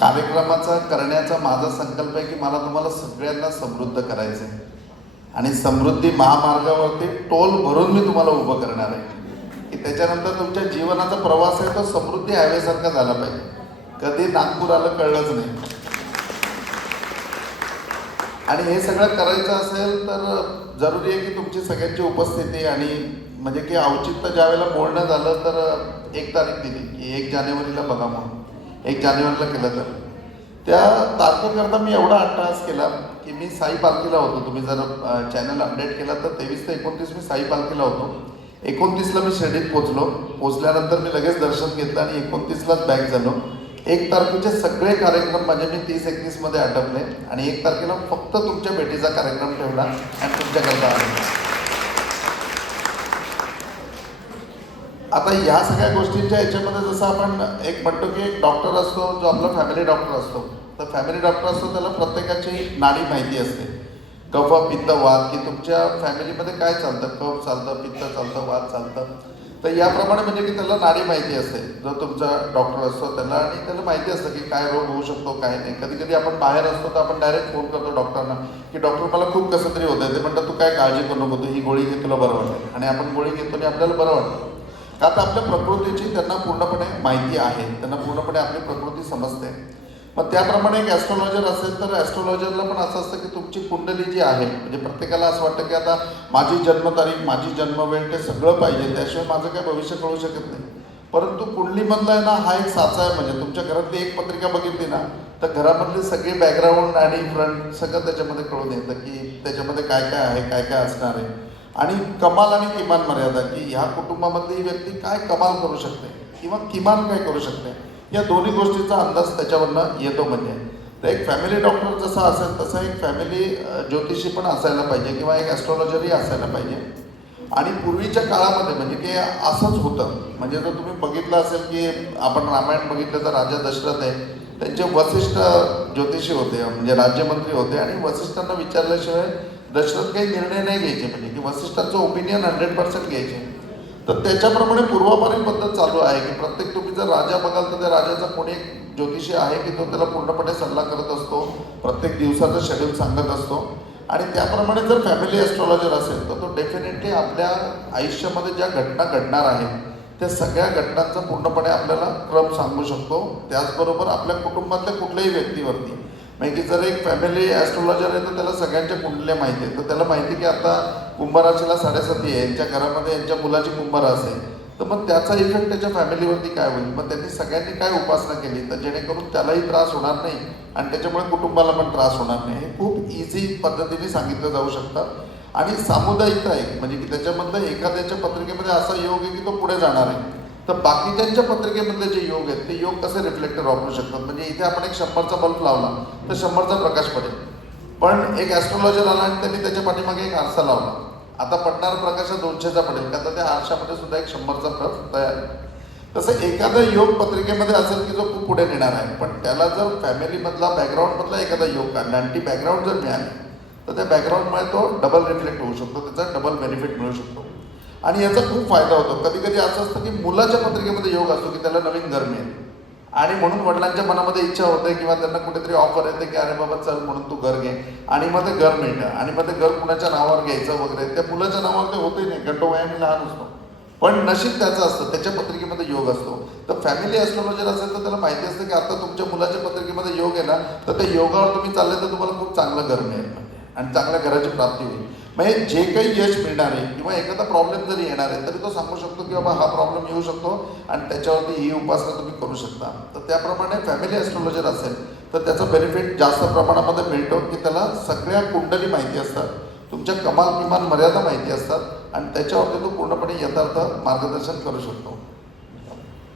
कार्यक्रमाचा करण्याचा माझा संकल्प आहे की मला तुम्हाला सगळ्यांना समृद्ध करायचं आहे आणि समृद्धी महामार्गावरती टोल भरून मी तुम्हाला उभं करणार आहे की त्याच्यानंतर तुमच्या जीवनाचा प्रवास आहे तो समृद्धी हायवेसारखा झाला पाहिजे. कधी नागपूर आलं कळलंच नाही. आणि हे सगळं करायचं असेल तर जरुरी आहे की तुमची सगळ्यांची उपस्थिती आणि म्हणजे की औचित्य ज्यावेळेला बोलणं झालं तर 1 तारीख दिली की 1 जानेवारीला बघा म्हणून 1 जानेवारीला केलं तर त्या तारखेकरता मी एवढा अट्टहास केला की मी साई पालखीला होतो. तुम्ही जर चॅनल अपडेट केला तर 23 ते 29 मी साई पालखीला होतो. 29ला मी शिर्डीत पोचल्यानंतर मी लगेच दर्शन घेतलं आणि 29लाच बॅक झालो. 1 तारखेचे सगळे कार्यक्रम माझे मी 30-31 मध्ये आटपले आणि 1 तारखेला फक्त तुमच्या भेटीचा कार्यक्रम ठेवला आणि तुमच्याकरता आलो. आता ह्या सगळ्या गोष्टींच्या याच्यामध्ये जसं आपण एक म्हणतो की एक डॉक्टर असतो जो आपला फॅमिली डॉक्टर असतो. तर फॅमिली डॉक्टर असतो त्याला प्रत्येकाची नाडी माहिती असते. कफ पित्त वात की तुमच्या फॅमिलीमध्ये काय चालतं, कफ चालतं, पित्त चालतं, वात चालतं. तर याप्रमाणे म्हणजे की त्याला नाडी माहिती असते जो तुमचा डॉक्टर असतो त्याला. आणि त्याला माहिती असतं की काय रोग होऊ शकतो काय नाही. कधी कधी आपण बाहेर असतो तर आपण डायरेक्ट फोन करतो डॉक्टरांना की डॉक्टर मला खूप कसं तरी होतं. ते म्हणतात तू काय काळजी करू नको, तू ही गोळी घे तुला बरं वाटेल. आणि आपण गोळी घेतो आणि आपल्याला बरं वाटतं. का तर आपल्या प्रकृतीची त्यांना पूर्णपणे माहिती आहे, त्यांना पूर्णपणे आपली प्रकृती समजते. मग त्याप्रमाणे एक ॲस्ट्रॉलॉजर असेल तर ॲस्ट्रॉलॉजरला पण असं असतं की तुमची कुंडली जी आहे म्हणजे प्रत्येकाला असं वाटतं की आता माझी जन्मतारीख माझी जन्मवेळ ते सगळं पाहिजे त्याशिवाय माझं काय भविष्य कळू शकत नाही. परंतु कुंडलीमधला आहे ना हा एक साचा आहे. म्हणजे तुमच्या घरातली एक पत्रिका बघितली ना तर घरामधली सगळी बॅकग्राऊंड आणि फ्रंट सगळं त्याच्यामध्ये कळून येतं की त्याच्यामध्ये काय काय आहे काय काय असणार आहे. आणि कमाल आणि किमान मर्यादा की ह्या कुटुंबामधली ही व्यक्ती काय कमाल करू शकते किंवा किमान काय करू शकते या दोन्ही गोष्टींचा अंदाज त्याच्यावरनं येतो. म्हणजे तर एक फॅमिली डॉक्टर जसा असेल तसा एक फॅमिली ज्योतिषी पण असायला पाहिजे किंवा एक ॲस्ट्रॉलॉजरही असायला पाहिजे. आणि पूर्वीच्या काळामध्ये म्हणजे की असंच होतं. म्हणजे जर तुम्ही बघितलं असेल की आपण रामायण बघितलं तर राजा दशरथ आहे त्यांचे वसिष्ठ ज्योतिषी होते म्हणजे राज्यमंत्री होते. आणि वसिष्ठांना विचारल्याशिवाय दशरथ काही निर्णय नाही घ्यायचे. म्हणजे की वसिष्ठांचं ओपिनियन 100% घ्यायचे. तर त्याच्याप्रमाणे पूर्वापारील पद्धत चालू आहे की प्रत्येक तुम्ही जर राजा बघाल तर त्या राजाचा कोणी एक ज्योतिषी आहे की तो त्याला पूर्णपणे सल्ला करत असतो, प्रत्येक दिवसाचं शेड्यूल सांगत असतो. आणि त्याप्रमाणे जर फॅमिली ॲस्ट्रॉलॉजर असेल तर तो डेफिनेटली आपल्या आयुष्यामध्ये ज्या घटना घडणार आहेत त्या सगळ्या घटनांचा पूर्णपणे आपल्याला क्रम सांगू शकतो. त्याचबरोबर आपल्या कुटुंबातल्या कुठल्याही व्यक्तीवरती म्हणजे की जर एक फॅमिली ॲस्ट्रॉलॉजर आहे तर त्याला सगळ्यांच्या कुंडल्या माहिती आहेत. तर त्याला माहिती की आता कुंभराशीला 7.5 आहे, यांच्या घरामध्ये यांच्या मुलाची कुंभरास आहे. तर मग त्याचा इफेक्ट त्याच्या फॅमिलीवरती काय होईल. मग त्यांनी सगळ्यांनी काय उपासना केली तर जेणेकरून त्यालाही त्रास होणार नाही आणि त्याच्यामुळे कुटुंबाला पण त्रास होणार नाही. हे खूप इझी पद्धतीने सांगितलं जाऊ शकतं. आणि सामुदायिकता आहे म्हणजे की त्याच्यामधलं एखाद्याच्या पत्रिकेमध्ये असा योग आहे की तो पुढे जाणार आहे तर बाकीच्यांच्या पत्रिकेमधले जे योग आहेत ते योग कसे रिफ्लेक्टर वापरू शकतात. म्हणजे इथे आपण एक 100चा बल्ब लावला तर 100चा प्रकाश पडेल. पण एक ॲस्ट्रॉलॉजर आला आणि त्यांनी त्याच्या पाठीमागे एक आरसा लावला. आता पडणारा प्रकाश 200चा पडेल का तर त्या आरशामध्ये सुद्धा एक 100चा प्रत तयार आहे. तसं एखादा योग पत्रिकेमध्ये असेल की जो खूप पुढे नेणार आहे पण त्याला जर फॅमिलीमधला बॅकग्राऊंडमधला एखादा योग काढला आणि ती बॅकग्राऊंड जर मिळाली तर त्या बॅकग्राऊंडमुळे तो डबल रिफ्लेक्ट होऊ शकतो, त्याचा डबल बेनिफिट मिळू शकतो. आणि याचा खूप फायदा होतो. कधी कधी असं असतं की मुलाच्या पत्रिकेमध्ये योग असतो की त्याला नवीन घर मिळेल आणि म्हणून वडिलांच्या मनामध्ये इच्छा होते किंवा त्यांना कुठेतरी ऑफर येते की अरे बाबा चल म्हणून तू घर घे आणि मग ते घर मिळतं. आणि मग ते घर कुणाच्या नावावर घ्यायचं वगैरे त्या मुलाच्या नावावर ते होतही नाही कारण तो वयाने लहान असतो. पण नशीब त्याचं असतं त्याच्या पत्रिकेमध्ये योग असतो. तर फॅमिली ॲस्ट्रॉलॉजर असेल तर त्याला माहिती असतं की आता तुमच्या मुलाच्या पत्रिकेमध्ये योग आहे ना तर त्या योगावर तुम्ही चालले तर तुम्हाला खूप चांगलं घर मिळेल आणि चांगल्या घराची प्राप्ती होईल. म्हणजे जे काही यश मिळणार आहे किंवा एखादा प्रॉब्लेम जरी येणार आहे तरी तो सांगू शकतो की बाबा हा प्रॉब्लेम येऊ शकतो आणि त्याच्यावरती ही उपासना तुम्ही करू शकता. तर त्याप्रमाणे फॅमिली ॲस्ट्रॉलॉजर असेल तर त्याचा बेनिफिट जास्त प्रमाणामध्ये मिळतो की त्याला सगळ्या कुंडली माहिती असतात, तुमच्या कमाल किमान मर्यादा माहिती असतात आणि त्याच्यावरती तो पूर्णपणे यथार्थ मार्गदर्शन करू शकतो.